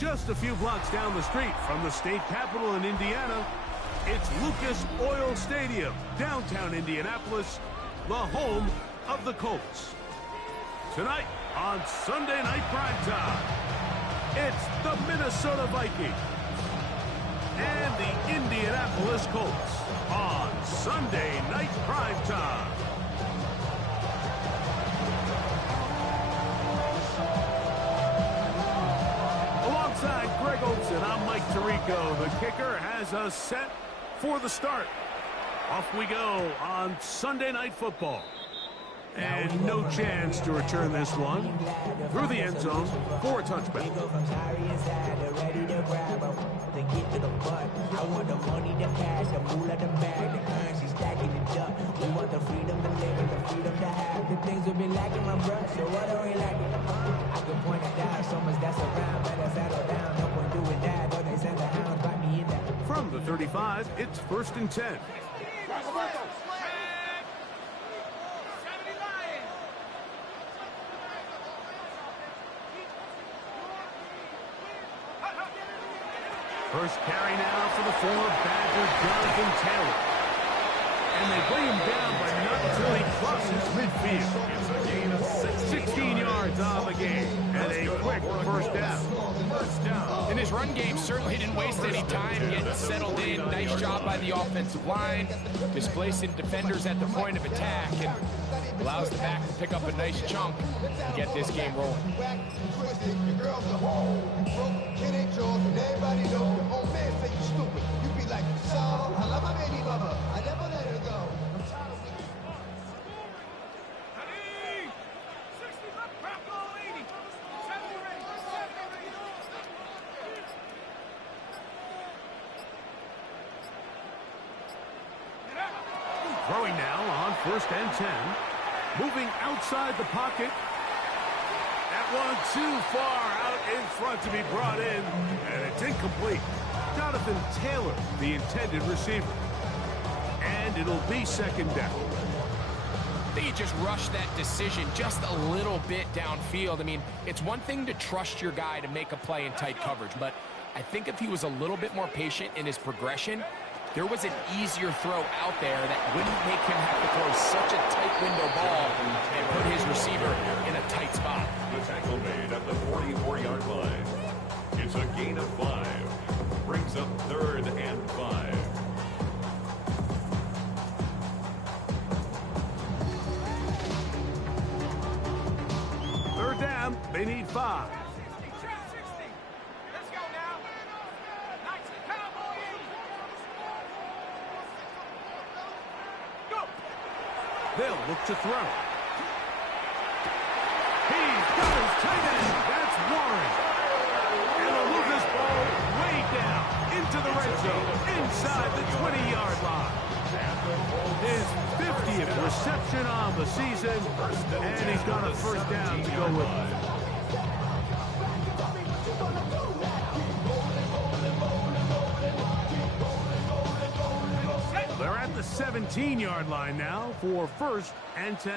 Just a few blocks down the street from the state capitol in Indiana, it's Lucas Oil Stadium, downtown Indianapolis, the home of the Colts. Tonight on Sunday Night Primetime, it's the Minnesota Vikings and the Indianapolis Colts on Sunday Night Primetime. Alongside Greg Olsen, I'm Mike Tirico. The kicker has us set for the start. Off we go on Sunday Night Football. And no chance to return this one through the end zone for a touchback. I want the money, the cash, the moolah, the bag, the currency stacking it up. We want the freedom to live and the freedom to have. The things will be lacking, my bruh, so what are we lacking? I can point it down, so much that's around. Better settle down, no point doing that. Or they send the hounds, bite me in that. From the 35, it's 1st and 10. First carry now for the former Badger, Jonathan Taylor. And they bring him down, but not until he crosses midfield. It's a gain of 16 yards on the game, and a quick first down. And his run game certainly didn't waste any time getting settled in. Nice job by the offensive line, displacing defenders at the point of attack, and allows the back to pick up a nice chunk and get this game rolling. Throwing now on 1st and 10. Moving outside the pocket. That one too far out in front to be brought in. And it's incomplete. Jonathan Taylor, the intended receiver. And it'll be 2nd down. I think he just rushed that decision just a little bit downfield. I mean, it's one thing to trust your guy to make a play in tight coverage, but I think if he was a little bit more patient in his progression, there was an easier throw out there that wouldn't make him have to throw such a tight window ball and put his receiver in a tight spot. The tackle made at the 44-yard line. It's a gain of 5. Brings up 3rd and 5. Third down, they need 5. They'll look to throw. He's got his tight end. That's Warren. And the Lucas ball way down into the red zone, inside the 20-yard line. His 50th reception on the season, and he's got a first down to go with it. They're at the 17-yard line now for 1st and 10.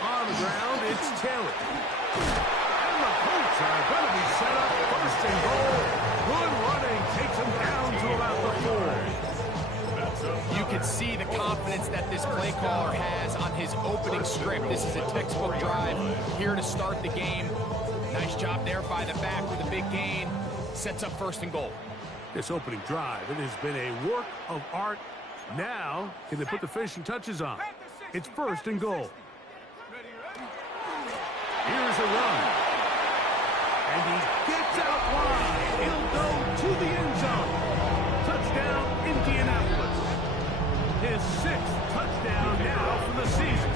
On the ground, it's Taylor. And the Colts are going to be set up 1st and goal. Good running takes them down to about the 4. You can see the confidence that this play caller has on his opening script. This is a textbook drive here to start the game. Nice job there by the back with a big gain. Sets up 1st and goal. This opening drive, it has been a work of art. Now, can they put the finishing touches on? It's 1st and goal. Here's a run. And he gets out wide. He'll go to the end zone. Touchdown, Indianapolis. His 6th touchdown now for the season.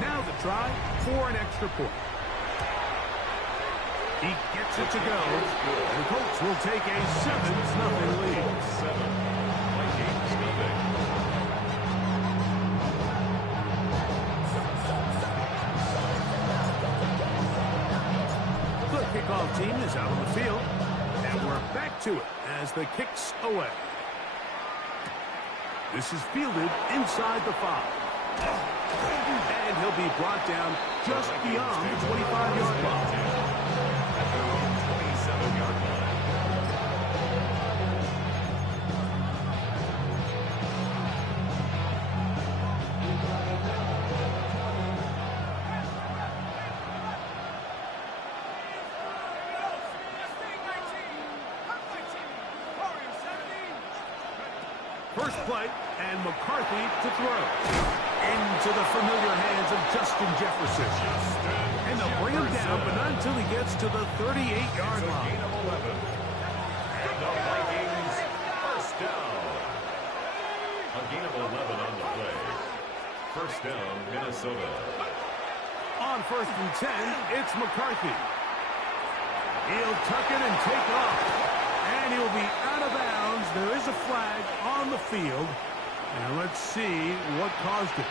Now the try for an extra point. He gets it to go. And the Colts will take a 7-0 lead. 7. Vikings moving. The kickoff team is out on the field. And we're back to it as the kick's away. This is fielded inside the 5. And he'll be brought down just beyond the 25-yard line. First play, and McCarthy to throw. Into the familiar hands of Justin Jefferson. And they'll bring him down, but not until he gets to the 38-yard line. And the Vikings, first down. A gain of 11 on the play. First down, Minnesota. On first and 10, it's McCarthy. He'll tuck it and take off. And he'll be out of bounds. There is a flag on the field. And let's see what caused it.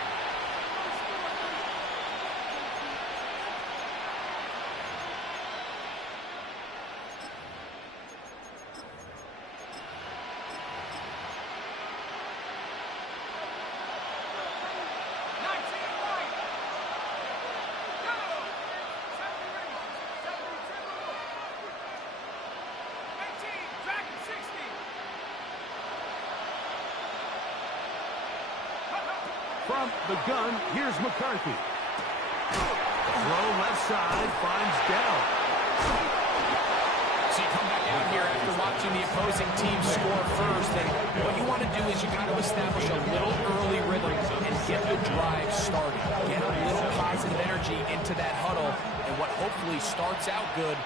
From the gun, here's McCarthy. Throw left side, finds Dell. So you come back out here after watching the opposing team score first, and what you want to do is you got to establish a little early rhythm and get the drive started. Get a little positive energy into that huddle, and what hopefully starts out good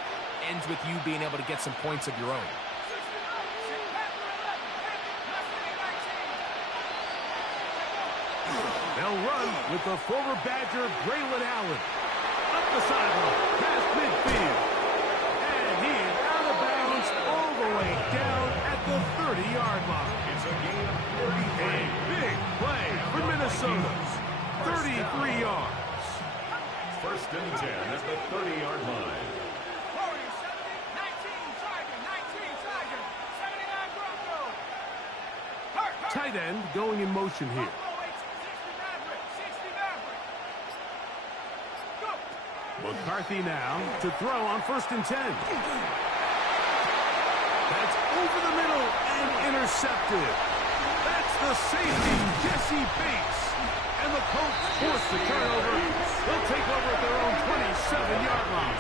ends with you being able to get some points of your own. They'll run with the former Badger, Braylon Allen. Up the sideline, past midfield. And he is out of bounds all the way down at the 30-yard line. It's a gain of 33. A big play for Minnesota. 33 yards. First and 10 at the 30-yard line. Tight end going in motion here. McCarthy now to throw on first and 10. That's over the middle and intercepted. That's the safety, Jesse Bates. And the Colts force the turnover. They'll take over at their own 27-yard line.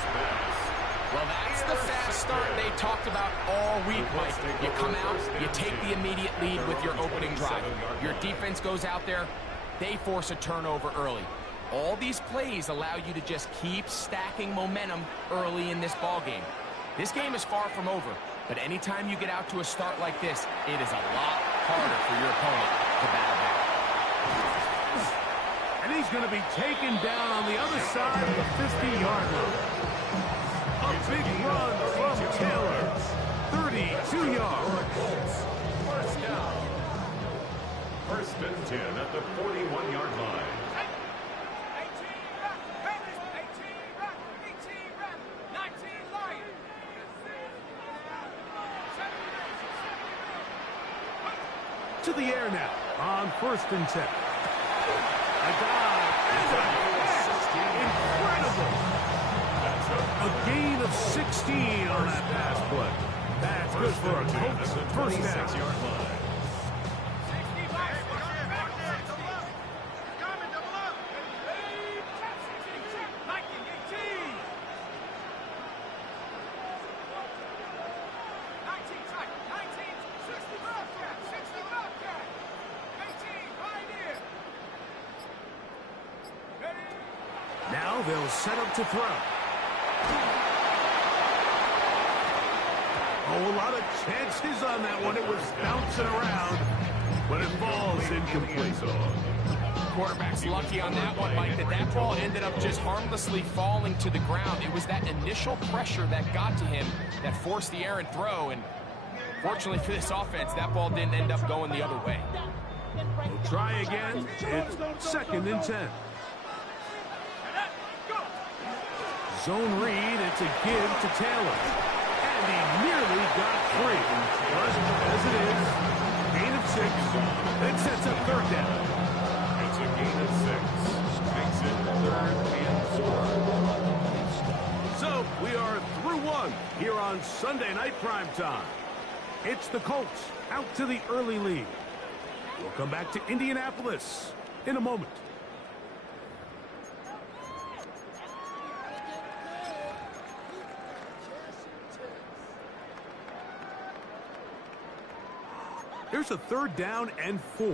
Well, that's the fast start they talked about all week, Mike. You come out, you take the immediate lead with your opening drive. Your defense goes out there, they force a turnover early. All these plays allow you to just keep stacking momentum early in this ball game. This game is far from over, but anytime you get out to a start like this, it is a lot harder for your opponent to battle back. And he's going to be taken down on the other side of the 50-yard line. A big run from Taylor. 32 yards. First down. First and 10 at the 41-yard line. To the air now on first and 10. A dive and a catch. Incredible. A gain of 16 on that pass play. That's good for a Colts first down. Now they'll set up to throw. Oh, a lot of chances on that one. It was bouncing around, but it falls incomplete. Quarterback's lucky on that one, Mike, that ball ended up just harmlessly falling to the ground. It was that initial pressure that got to him that forced the errant throw, and fortunately for this offense, that ball didn't end up going the other way. We'll try again. It's second and 10. Zone read, it's a give to Taylor. And he nearly got free. But as it is, gain of 6. It sets up third down. It's a gain of 6. Makes it third and 4. So we are through one here on Sunday Night Primetime. It's the Colts out to the early lead. We'll come back to Indianapolis in a moment. Here's Here's a 3rd down and 4.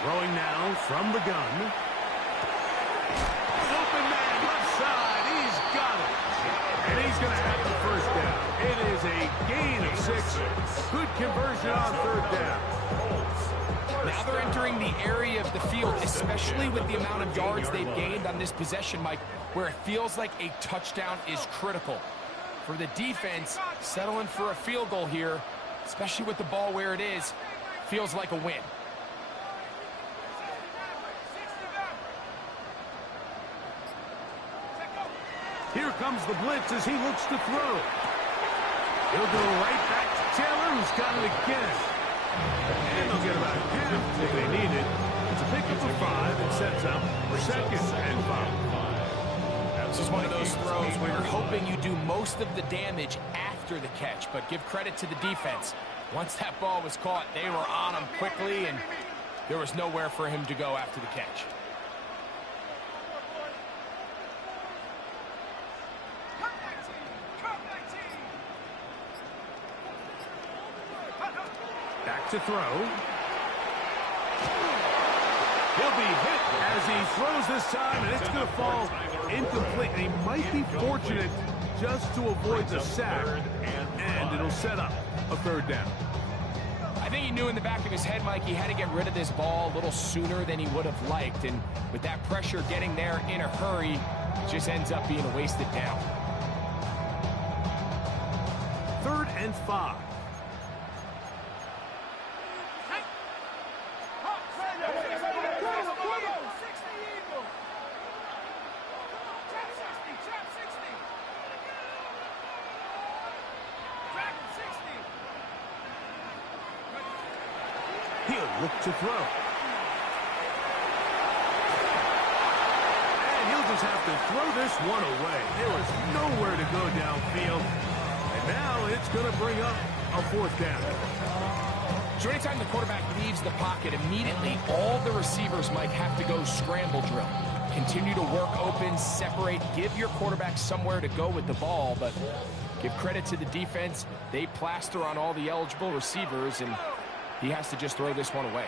Throwing now from the gun. Open man, left side. He's got it. And he's going to have the 1st down. It is a gain of 6. Good conversion on 3rd down. Now they're entering the area of the field, especially with the amount of yards they've gained on this possession, Mike, where it feels like a touchdown is critical. For the defense, settling for a field goal here, especially with the ball where it is, feels like a win. Here comes the blitz as he looks to throw. He'll go right back to Taylor, who's got it again. And they'll get about half what they needed. It's a pickup of 5 and sets up for 2nd and 5. This is one of those throws where you're hoping you do most of the damage after the catch, but give credit to the defense. Once that ball was caught, they were on him quickly, and there was nowhere for him to go after the catch. Back to throw. He'll be hit as he throws this time, and it's going to fall incomplete. He might be fortunate just to avoid the sack, and it'll set up a 3rd down. I think he knew in the back of his head, Mike, he had to get rid of this ball a little sooner than he would have liked, and with that pressure getting there in a hurry, it just ends up being a wasted down. 3rd and 5. He'll look to throw. And he'll just have to throw this one away. There was nowhere to go downfield. And now it's going to bring up a 4th down. So anytime the quarterback leaves the pocket, immediately all the receivers might have to go scramble drill. Continue to work open, separate, give your quarterback somewhere to go with the ball, but give credit to the defense. They plaster on all the eligible receivers, and he has to just throw this one away.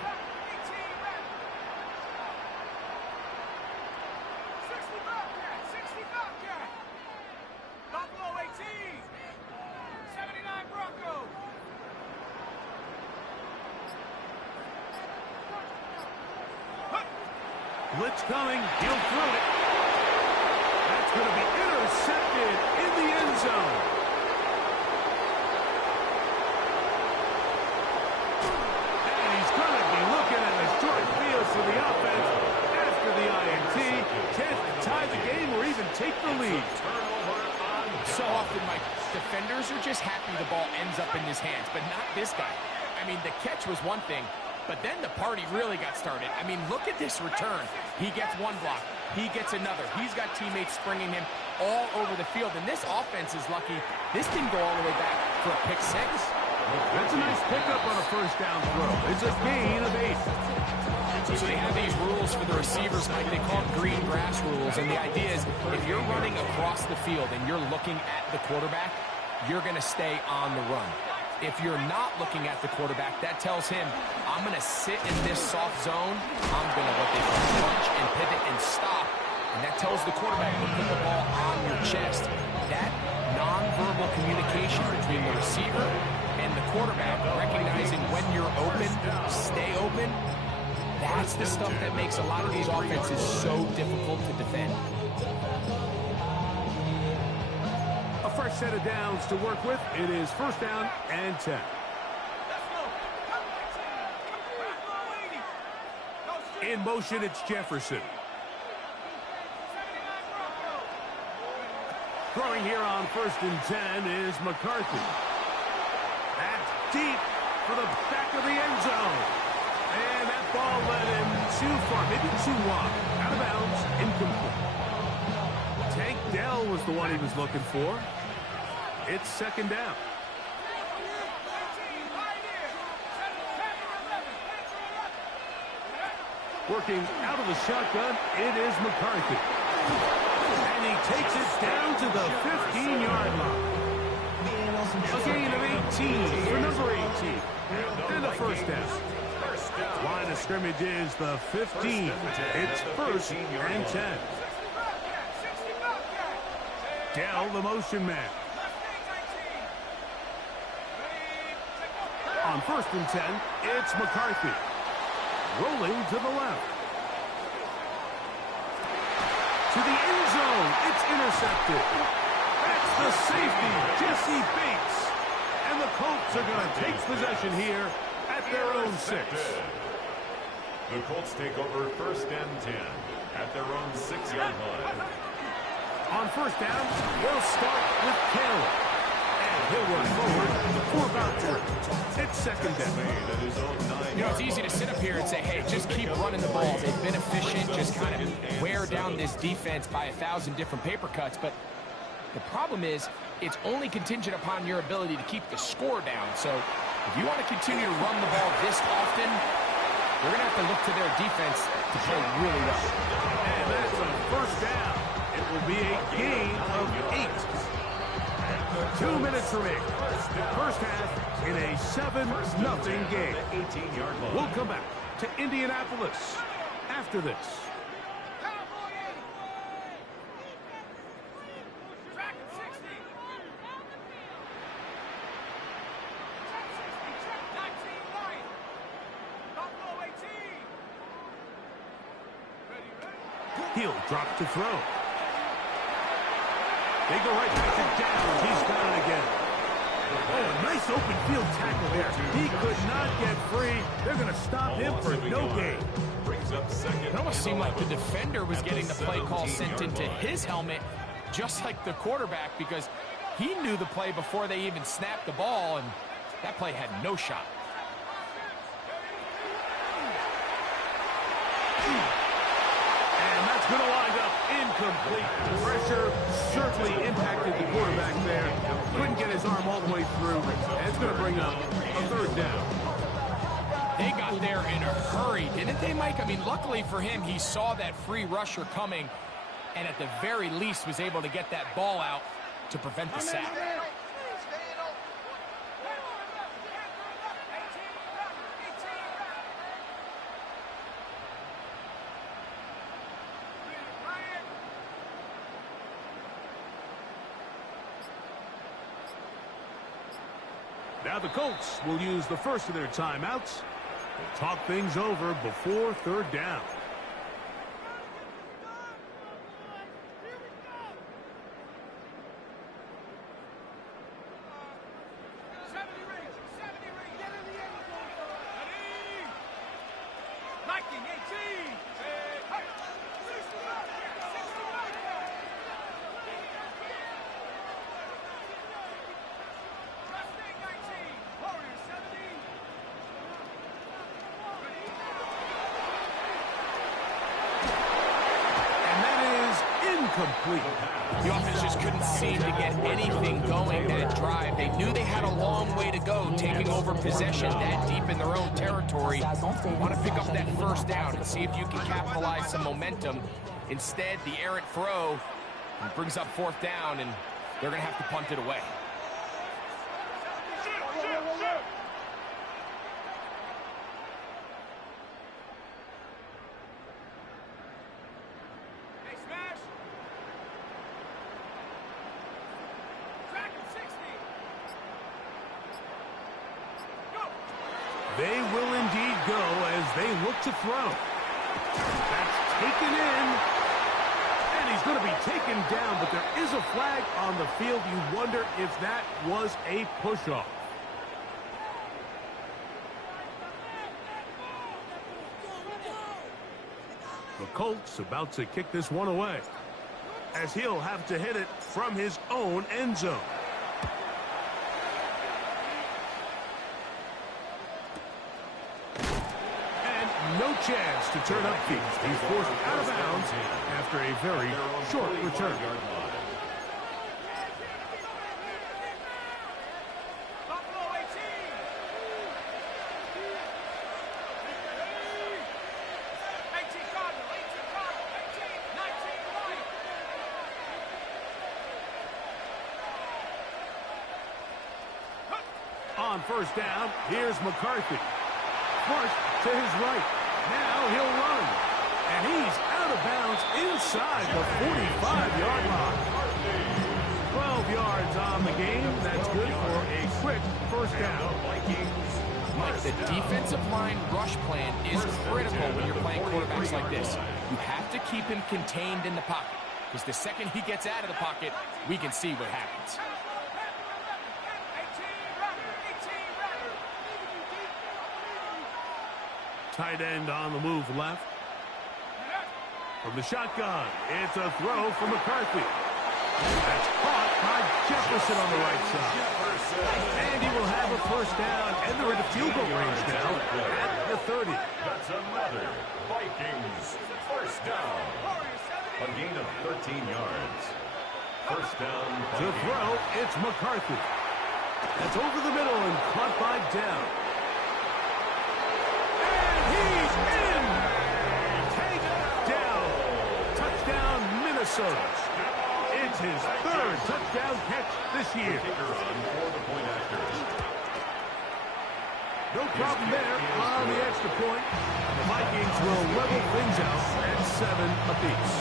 Blitz coming. He'll throw it. That's going to be intercepted in the end zone. And he's going to be looking at a short field for the offense after the INT. Can't tie the game or even take the lead. So often, Mike, defenders are just happy the ball ends up in his hands, but not this guy. I mean, the catch was one thing, but then the party really got started. I mean, look at this return. He gets one block. He gets another. He's got teammates springing him all over the field. And this offense is lucky. This didn't go all the way back for a pick 6. That's a nice pickup on a 1st down throw. It's a gain of 8. So they have these rules for the receivers, Mike. They call them green grass rules. And the idea is if you're running across the field and you're looking at the quarterback, you're going to stay on the run. If you're not looking at the quarterback, that tells him, I'm going to sit in this soft zone. I'm going to what they call punch and pivot and stop. And that tells the quarterback to put the ball on your chest. That nonverbal communication between the receiver and the quarterback, recognizing when you're open, stay open, that's the stuff that makes a lot of these offenses so difficult to defend. A fresh set of downs to work with. It is 1st down and 10. In motion, it's Jefferson. Throwing here on 1st and 10 is McCarthy. That's deep for the back of the end zone. And that ball led him too far, maybe too wide. Out of bounds, incomplete. Tank Dell was the one he was looking for. It's second down. Working out of the shotgun, it is McCarthy. And he takes it down to the 15-yard line. A gain of 18 for number 18. And a first down. Line of scrimmage is the 15. It's first and 10. Dell, the motion man. On first and 10, it's McCarthy. Rolling to the left. To the end zone. It's intercepted. That's the safety, Jesse Bates. And the Colts are going to take possession here at their own 6. The Colts take over first and 10 at their own 6-yard line. On first down, they'll start with Taylor. And he'll run forward for about 2. It's second down. You know, it's easy to sit up here and say, hey, just keep running the ball. They've been efficient, just kind of wear down this defense by 1,000 different paper cuts. But the problem is, it's only contingent upon your ability to keep the score down. So if you want to continue to run the ball this often, you're going to have to look to their defense to play really well. And that's a first down. It will be a gain of 8. 2 minutes remaining. First half in a 7-0 game. We'll come back to Indianapolis after this. He'll drop to throw. They go right back to down. He's got it again. Oh, a nice open field tackle there. He could not get free. They're going to stop him for no gain. It almost seemed like the defender was getting the play call sent into his helmet, just like the quarterback, because he knew the play before they even snapped the ball, and that play had no shot. And that's going to wind up incomplete. Pressure certainly impacted the quarterback there. Couldn't get his arm all the way through. And it's going to bring up a third down. They got there in a hurry, didn't they, Mike? I mean, luckily for him, he saw that free rusher coming, and at the very least was able to get that ball out to prevent the sack. Now the Colts will use the first of their timeouts to talk things over before third down. Complete. The offense just couldn't seem to get anything going that drive. They knew they had a long way to go, taking over possession that deep in their own territory. You want to pick up that first down and see if you can capitalize some momentum. Instead, the errant throw brings up fourth down, and they're going to have to punt it away. They will indeed go as they look to throw. That's taken in. And he's going to be taken down, but there is a flag on the field. You wonder if that was a push-off. The Colts about to kick this one away, as he'll have to hit it from his own end zone. No chance to turn upfield. He's forced out of bounds after a very short return. first down. Here's McCarthy. Marsh to his right. Now he'll run. And he's out of bounds inside the 45-yard line. 12 yards on the game. That's good for a quick first down. Mike, the defensive line rush plan is critical when you're playing quarterbacks like this. You have to keep him contained in the pocket, because the second he gets out of the pocket, we can see what happens. Tight end on the move left. From the shotgun, it's a throw for McCarthy. That's caught by Jefferson on the right side. And he will have a first down, and they're in the field goal range now at the 30. That's another Vikings first down. A gain of 13 yards. First down. To throw, it's McCarthy. That's over the middle and caught by Dell. And he's in! Take down. Touchdown, Minnesota. It's his third touchdown catch this year. No problem there on the extra point. The Vikings will level things out at 7 apiece.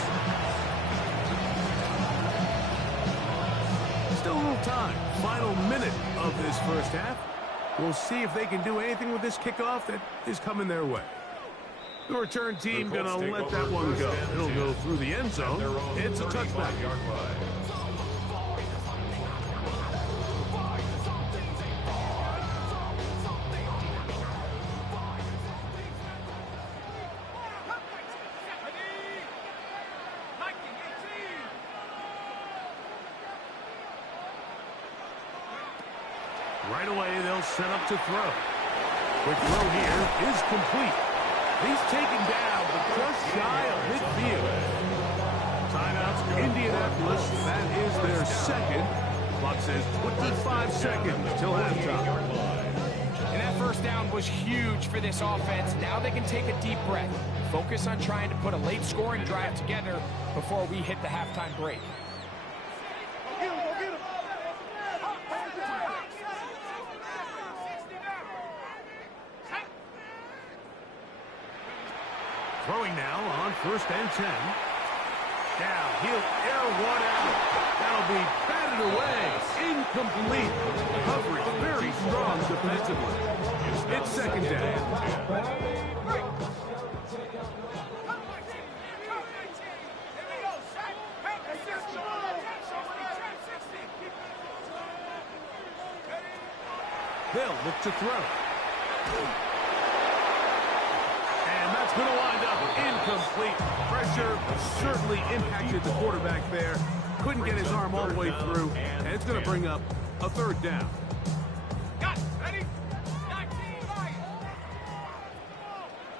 Still a little time. Final minute of this first half. We'll see if they can do anything with this kickoff that is coming their way. The return team going to let that one go. It'll go through the end zone. It's a touchback. Right away, they'll set up to throw. Quick throw here is complete. He's taken down, but just shy of midfield. Timeouts, Indianapolis. That is their second. Clock says 25 seconds till halftime. And that first down was huge for this offense. Now they can take a deep breath. Focus on trying to put a late scoring drive together before we hit the halftime break. Throwing now on 1st and 10. Now he'll air one out. That'll be batted away. Incomplete. Coverage very strong defensively. It's 2nd down. They'll look to throw. That's going to wind up incomplete. Pressure certainly impacted the quarterback there. Couldn't get his arm all the way through, and it's going to bring up a 3rd down. Got it. Ready? 19 Lions.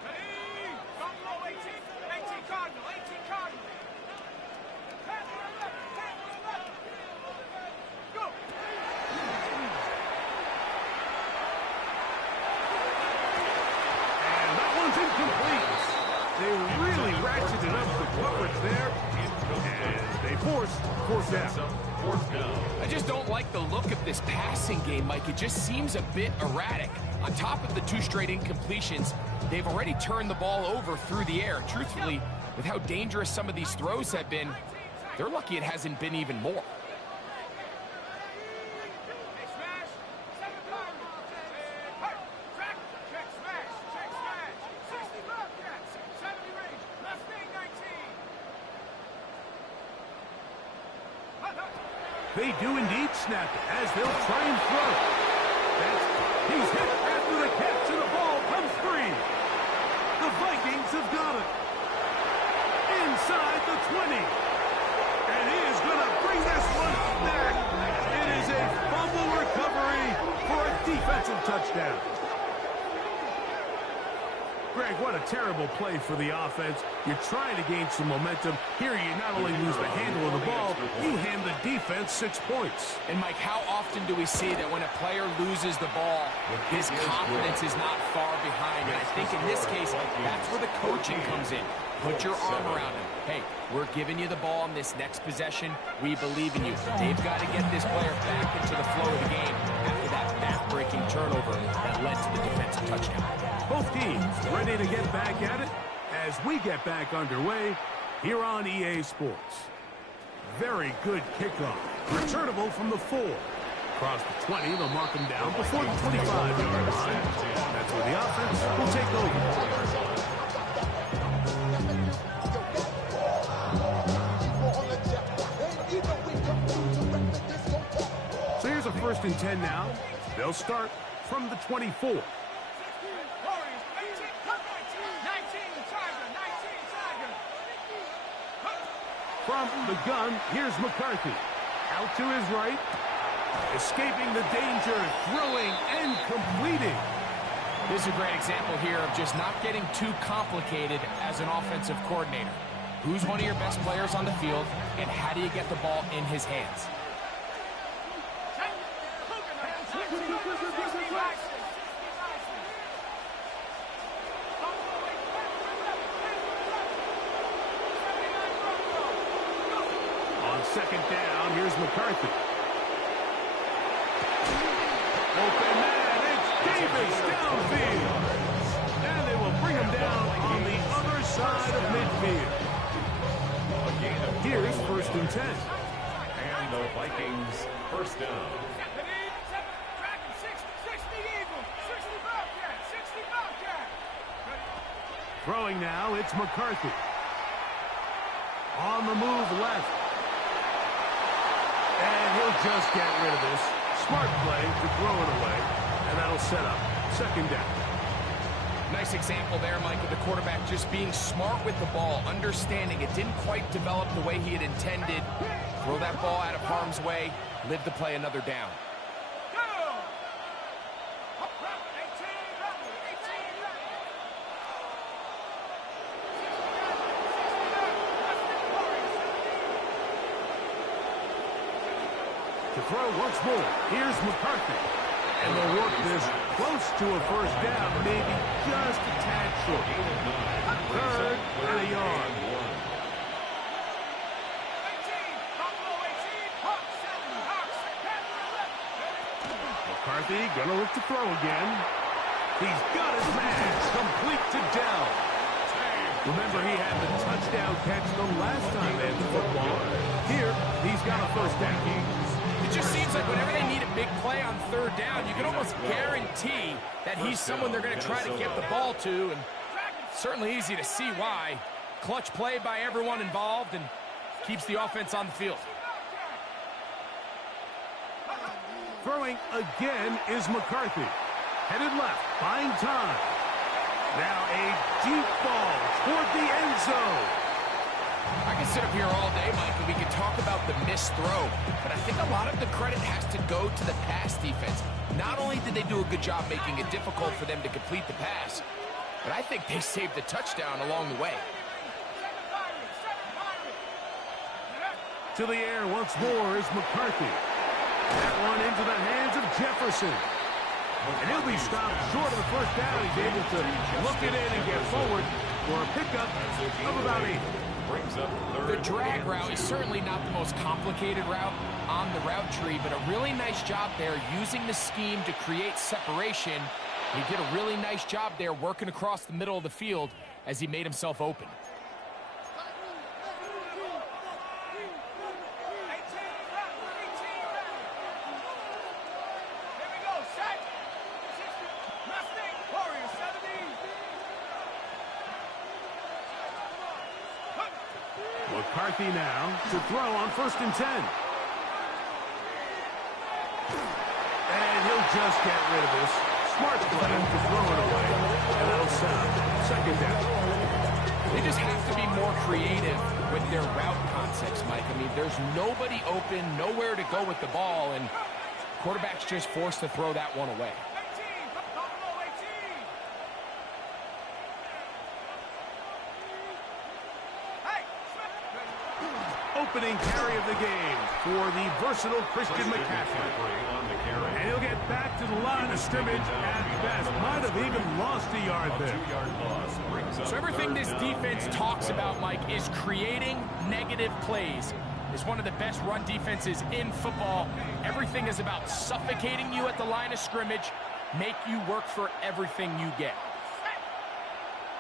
Ready? Don't go 18. 18 Cardinal. 18 Cardinal. Go. Incomplete. They really ratcheted up the coverage there, and they force down. I just don't like the look of this passing game, Mike. It just seems a bit erratic. On top of the 2 straight incompletions, they've already turned the ball over through the air. Truthfully, with how dangerous some of these throws have been, they're lucky it hasn't been even more. They do indeed snap it as they'll try and throw. He's hit after the catch, and the ball comes free. The Vikings have got it. Inside the 20. And he is going to bring this one back. It is a fumble recovery for a defensive touchdown. Greg, what a terrible play for the offense. You're trying to gain some momentum. Here you not only lose the handle of the ball, you hand the defense 6 points. And Mike, how often do we see that when a player loses the ball, his confidence is not far behind? And I think in this case, that's where the coaching comes in. Put your arm around him. Hey, we're giving you the ball in this next possession. We believe in you. They've got to get this player back into the flow of the game after that back game-breaking turnover that led to the defensive touchdown. Both teams ready to get back at it as we get back underway here on EA Sports. Very good kickoff. Returnable from the 4. Across the 20, they'll mark them down before the 25-yard line. That's where the offense will take over. So here's a 1st and 10 now. They'll start from the 24. From the gun, here's McCarthy. Out to his right. Escaping the danger, throwing and completing. This is a great example here of just not getting too complicated as an offensive coordinator. Who's one of your best players on the field, and how do you get the ball in his hands? On 2nd down, here's McCarthy. Open man, it's Davis downfield. And they will bring him down on the other side of midfield. Here's 1st and 10. And the Vikings 1st down. Throwing now, it's McCarthy. On the move left. And he'll just get rid of this. Smart play to throw it away. And that'll set up 2nd down. Nice example there, Mike, of the quarterback just being smart with the ball, understanding it didn't quite develop the way he had intended. Throw that ball out of harm's way, live to play another down. To throw once more, here's McCarthy. And they'll work this close to a 1st down, maybe just a tad short. 3rd and a yard. McCarthy gonna look to throw again. He's got his man, complete to Dell. Remember, he had the touchdown catch the last time they had the football. Here, he's got a 1st down. It just seems like whenever they need a big play on 3rd down, you can almost guarantee that he's someone they're going to try to get the ball to, and certainly easy to see why. Clutch play by everyone involved and keeps the offense on the field. Throwing again is McCarthy. Headed left, buying time. Now a deep ball toward the end zone. I can sit up here all day, Mike, and we can talk about the missed throw, but I think a lot of the credit has to go to the pass defense. Not only did they do a good job making it difficult for them to complete the pass, but I think they saved the touchdown along the way. To the air once more is McCarthy. That one into the hands of Jefferson. And he'll be stopped short of the 1st down. He's able to look it in and get forward for a pickup of about 8. The drag route is certainly not the most complicated route on the route tree, but a really nice job there using the scheme to create separation. He did a really nice job there working across the middle of the field as he made himself open. McCarthy now to throw on 1st and 10. And he'll just get rid of this. Smart play to throw it away. And that'll set up 2nd down. They just have to be more creative with their route concepts, Mike. I mean, there's nobody open, nowhere to go with the ball, and quarterback's just forced to throw that one away. Opening carry of the game for the versatile Christian McCaffrey. And he'll get back to the line of scrimmage at best. Might have even lost a yard there. So everything this defense talks about, Mike, is creating negative plays. is one of the best run defenses in football. Everything is about suffocating you at the line of scrimmage, make you work for everything you get.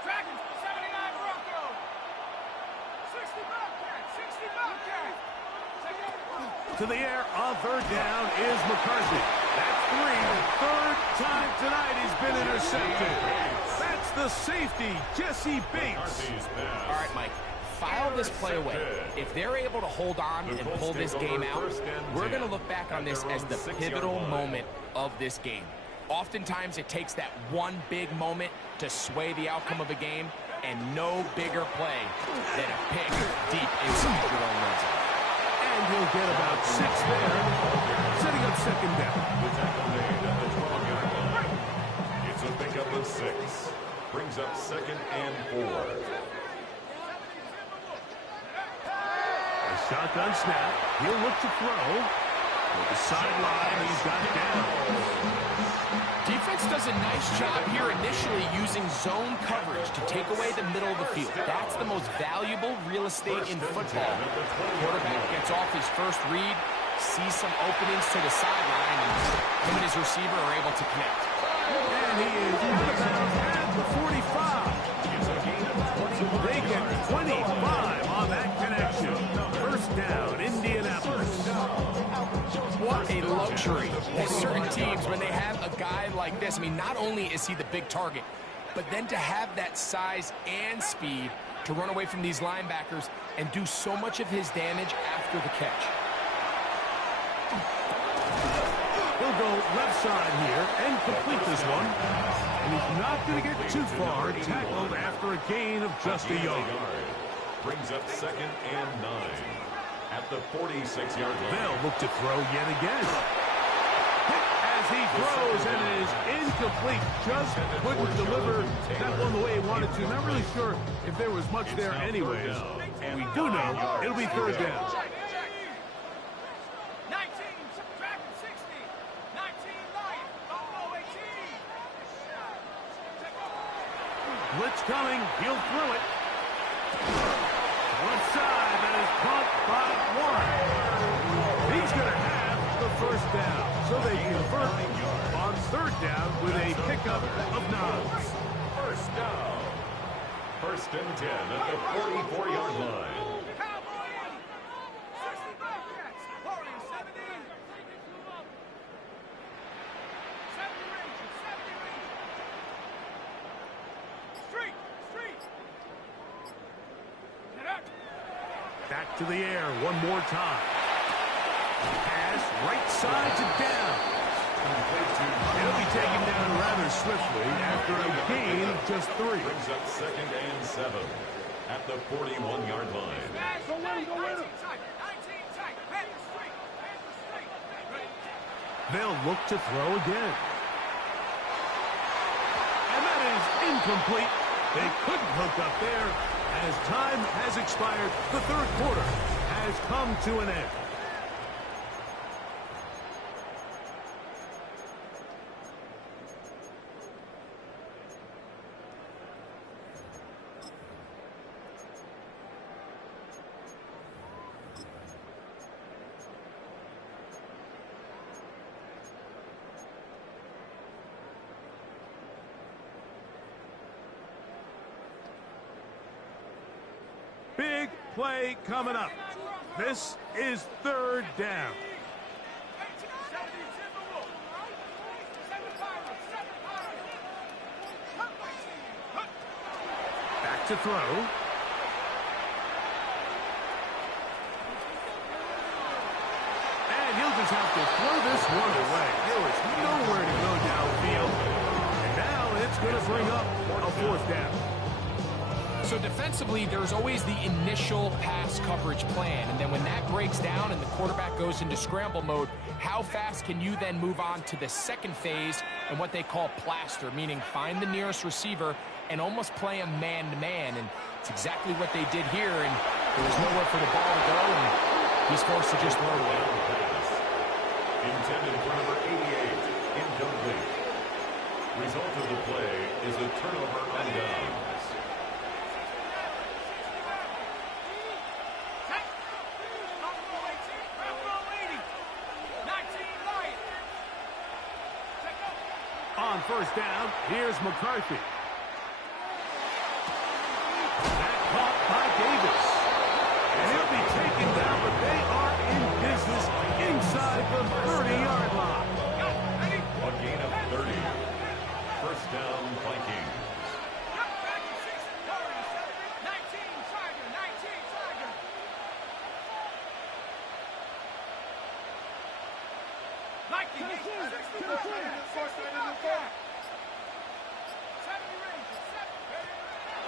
Dragons, 79 Bronco. 60 Bobcat, 60 Bobcat. To the air on third down is McCarthy. That's three. Third time tonight he's been intercepted. That's the safety, Jesse Bates. All right, Mike, file this play away. If they're able to hold on and pull this game out, we're going to look back on this as the pivotal moment of this game. Oftentimes, it takes that one big moment to sway the outcome of a game, and no bigger play than a pick deep inside your own red zone. And he'll get about 6 there, setting up second down. The tackle made at the 12-yard line. It's a pickup of 6. Brings up 2nd and 4. A shotgun snap. He'll look to throw. With the sideline, he's got down. Defense does a nice job here initially using zone coverage to take away the middle of the field. That's the most valuable real estate in football. Quarterback gets off his first read, sees some openings to the sideline, and him and his receiver are able to connect. And he is out of bounds at the 45. They get 25 on that connection. First down, Indianapolis. What a luxury. There's certain teams, when they have a guy like this, I mean, not only is he the big target, but then to have that size and speed to run away from these linebackers and do so much of his damage after the catch. He'll go left side here and complete this one. And he's not going to get too far. Tackled after a gain of just a yard. Brings up 2nd and 9 at the 46-yard line. They'll look to throw yet again. Hit as he throws, and it is incomplete. Just couldn't deliver that one the way he wanted to. Not really sure if there was much there anyways. We do know it'll be third down. 19, Dragon 60. 19, Lion, Bongo 18. Blitz coming. He'll throw it. Left side, that is caught by Warren. He's going to have the first down. So they convert on third down with a pickup of 9. First down. 1st and 10 at the 44-yard line. Cowboy 60 Bobcats, Warriors 70. 70 Rangers, 70 Rangers. Street. Get up. Back to the air one more time. Pass right side to down. It'll be taken down rather swiftly after a gain of just 3. Brings up 2nd and 7 at the 41-yard line. 19 tight, 19 tight. Head the street. They'll look to throw again. And that is incomplete. They couldn't hook up there. As time has expired, the third quarter has come to an end. Big play coming up. This is third down. Back to throw. And he'll just have to throw this one away. There was nowhere to go downfield. And now it's going to bring up a fourth down. So defensively, there's always the initial pass coverage plan, and then when that breaks down and the quarterback goes into scramble mode, how fast can you then move on to the second phase and what they call plaster, meaning find the nearest receiver and almost play a man-to-man, and it's exactly what they did here, and there was nowhere for the ball to go, and he's forced to just throw it away. Intended for number 88, incomplete. Result of the play is a turnover on downs. first down. Here's McCarthy. That caught by Davis. And he'll be taken down, but they are in business inside the 30-yard line. A gain of 30. First down, Vikings.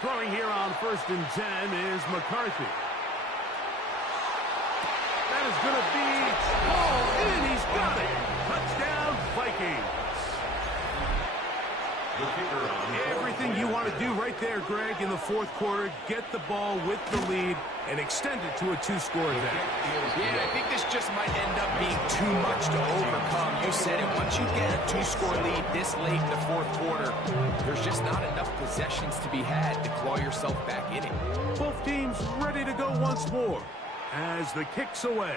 Throwing here on 1st and 10 is McCarthy. That is going to be all in. He's got it. Touchdown, Vikings. The kicker on Everything you want to do right there, Greg, in the 4th quarter. Get the ball with the lead and extend it to a 2-score event. Yeah, I think this just might end up being too much to overcome. You said it. Once you get a 2-score lead this late in the 4th quarter, there's just not enough possessions to be had to claw yourself back in it. Both teams ready to go once more as the kick's away.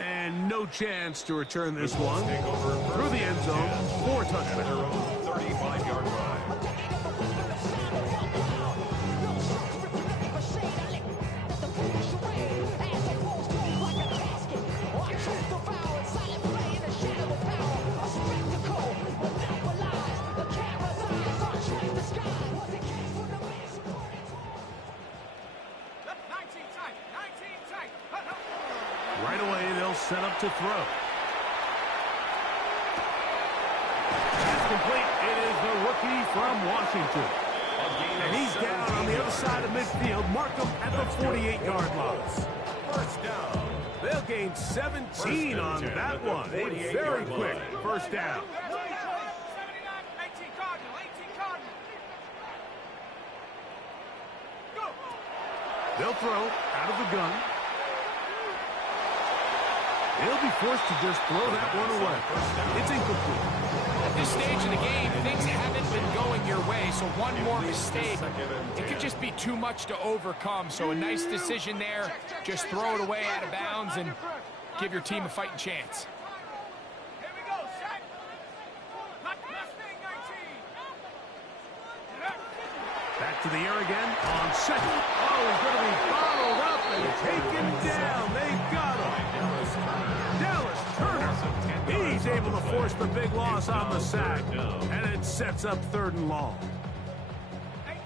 And no chance to return this one. Through the end zone, 4 touchdowns. 35-yard line. Right away, they'll set up to throw. That's complete. It is the rookie from Washington. And he's down on the other side of midfield. Mark him at the 48-yard line. First down. They'll gain 17 on that one. A very quick first down. They'll throw out of the gun. He'll be forced to just throw that one away. It's incomplete. At this stage in the game, things haven't been going your way, so one more mistake, it could just be too much to overcome. So a nice decision there. Just throw it away out of bounds and give your team a fighting chance. Here we go, set. Mustang 19. Back to the air again on second. Oh, he's going to be bottled up and taken down. They've got him. Dallas Turner. He's able to force the big loss on the sack. And it sets up 3rd and long. 18,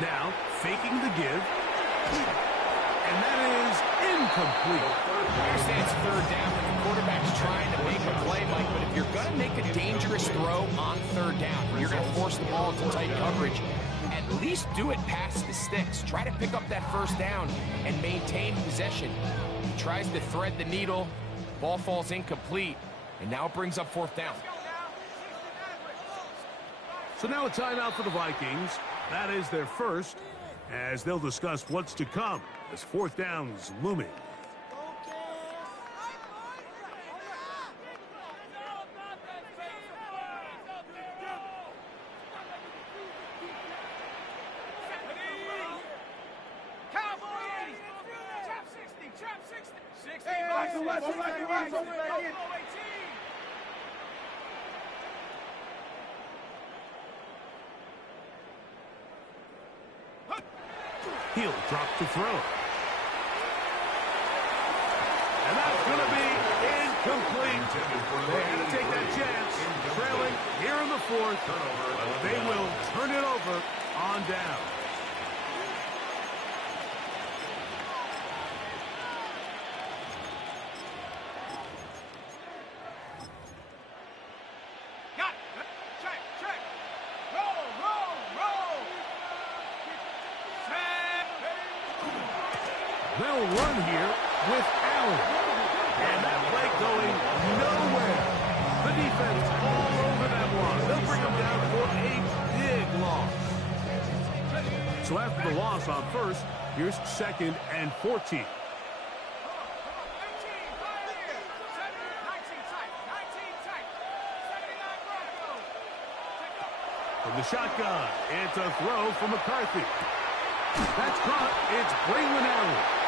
Now, faking the give. And that is incomplete. I understand it's 3rd down, but the quarterback's trying to make a play, Mike. But if you're going to make a dangerous throw on 3rd down, you're going to force the ball into tight coverage, at least do it past the sticks. Try to pick up that 1st down and maintain possession. He tries to thread the needle. Ball falls incomplete, and now it brings up 4th down. So now a timeout for the Vikings. That is their first, as they'll discuss what's to come as 4th down's looming. He'll drop to throw. And that's going to be incomplete. They had to take that chance. Trailing here in the 4th. They will turn it over on down. They'll run here with Allen. And that play going nowhere. The defense all over that one. They'll bring them down for a big loss. So after the loss on 1st, here's 2nd and 14. From the shotgun, it's a throw for McCarthy. That's caught. It's Braylon Allen.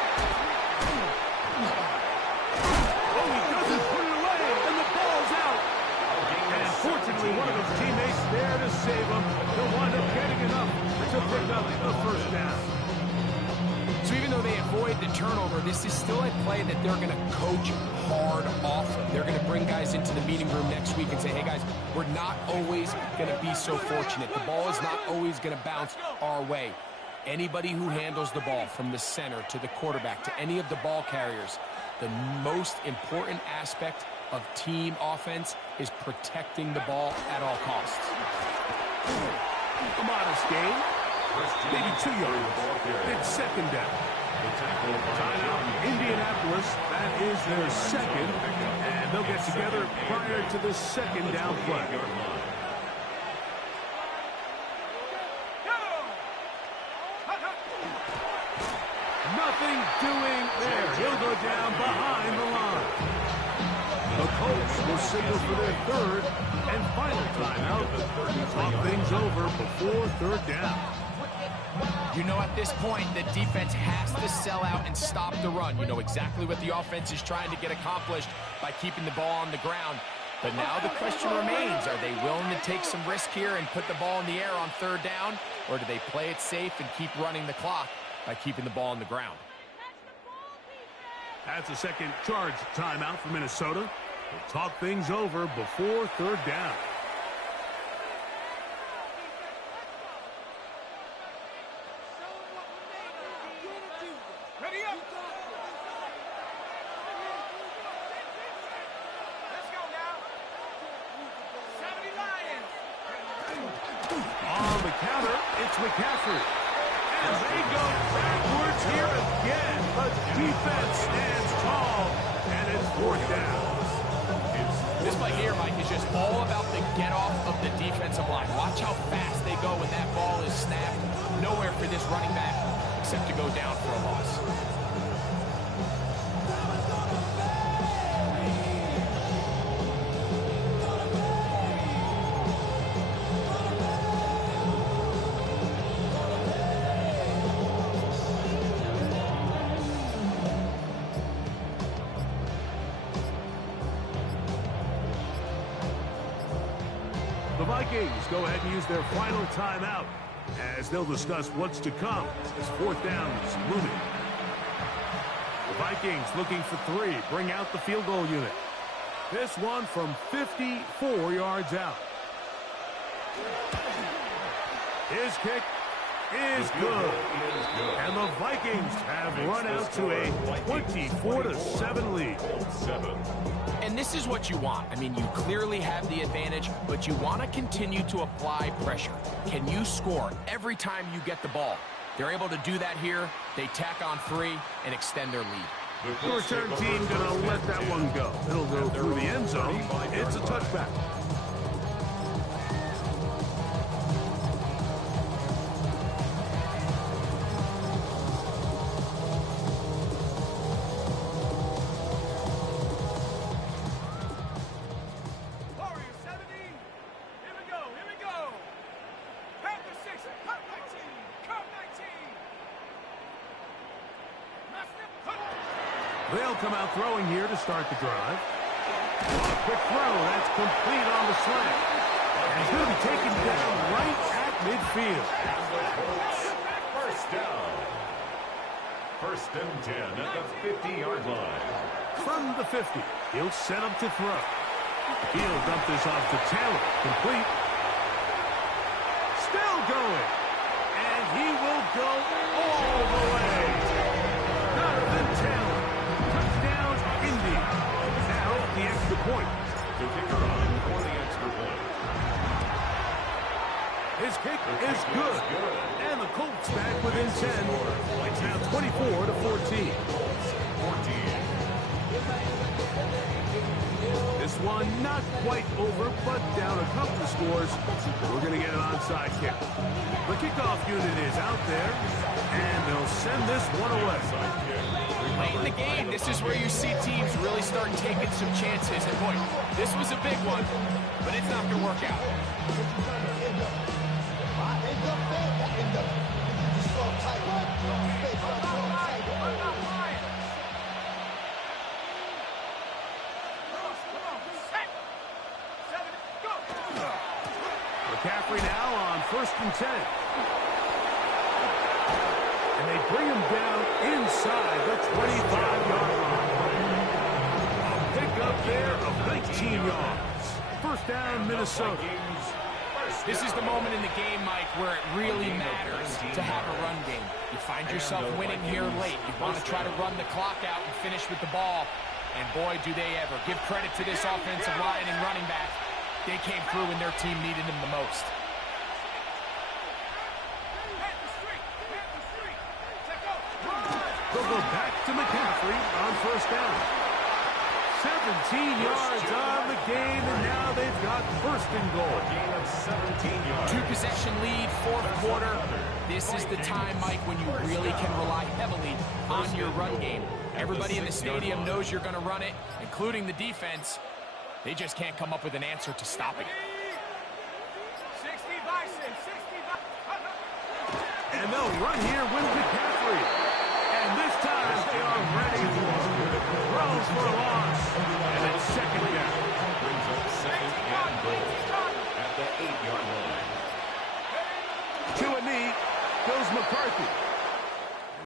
Oh, he doesn't pick up the first down. So even though they avoid the turnover, this is still a play that they're going to coach hard off of. They're going to bring guys into the meeting room next week and say, hey, guys, we're not always going to be so fortunate. The ball is not always going to bounce our way. Anybody who handles the ball from the center to the quarterback to any of the ball carriers, the most important aspect of team offense is protecting the ball at all costs. A modest gain. Maybe 2 yards. It's second down. Timeout, Indianapolis. That is their second. And they'll get together prior to the second down play. Nothing doing there. He'll go down behind the line. The Colts will signal for their third and final timeout. Talk things over before third down. You know, at this point, the defense has to sell out and stop the run. You know exactly what the offense is trying to get accomplished by keeping the ball on the ground. But now the question remains, are they willing to take some risk here and put the ball in the air on third down? Or do they play it safe and keep running the clock by keeping the ball on the ground? That's a second charge timeout for Minnesota. We'll talk things over before third down. Ready up. Let's go now. 70 Lions. On the counter, it's McCaffrey. And they go backwards here again. The defense stands tall, and it's fourth down. This play here, Mike, is just all about the get-off of the defensive line. Watch how fast they go when that ball is snapped. Nowhere for this running back except to go down for a loss. The Vikings go ahead and use their final timeout as they'll discuss what's to come as fourth down is looming. The Vikings looking for three, bring out the field goal unit. This one from 54 yards out. His kick is good. And the Vikings have run out to a 24-7 lead. And this is what you want. I mean, you clearly have the advantage, but you want to continue to apply pressure. Can you score every time you get the ball? They're able to do that here. They tack on three and extend their lead. The return team going to let that one go. It'll go through the end zone. It's a touchback. Warriors 70. Here we go. Here we go. Panther 6. Cut 19. Cut 19. They'll come out throwing here to start the drive. A quick throw. That's complete on the slant. And he's going to be taken down right at midfield. First down. First and 10 at the 50-yard line. From the 50, he'll set up to throw. He'll dump this off to Taylor. Complete. Still going. And he will go all the way. Jonathan Taylor. Touchdown, Indy. Now the extra point. The kicker on for the extra point. His kick is good. And the Colts back within 10. It's now 24-14. 14. This one not quite over, but down a couple of scores. We're going to get an onside kick. The kickoff unit is out there, and they'll send this one away. Late in the game, this is where you see teams really start taking some chances. And boy, this was a big one, but it's not going to work out. McCaffrey now on 1st and 10. And they bring him down inside the 25-yard line. A pickup there of 19 yards. First down, Minnesota. This is the moment in the game, Mike, where it really matters to have a run game. You find yourself winning here late. You want to try to run the clock out and finish with the ball. And boy, do they ever. Give credit to this offensive line and running back. They came through when their team needed them the most. They'll go back to McCaffrey on first down. 17 yards on the game, and now they've got first and goal. Gain of 17 yards. Two-possession lead, fourth quarter. This is the time, Mike, when you really can rely heavily on your run game. Everybody in the stadium knows you're going to run it, including the defense. They just can't come up with an answer to stopping it. 60 Bison, 60 Bison. And they'll run here with McCaffrey. And this time they are ready for it. Throws for a loss. And they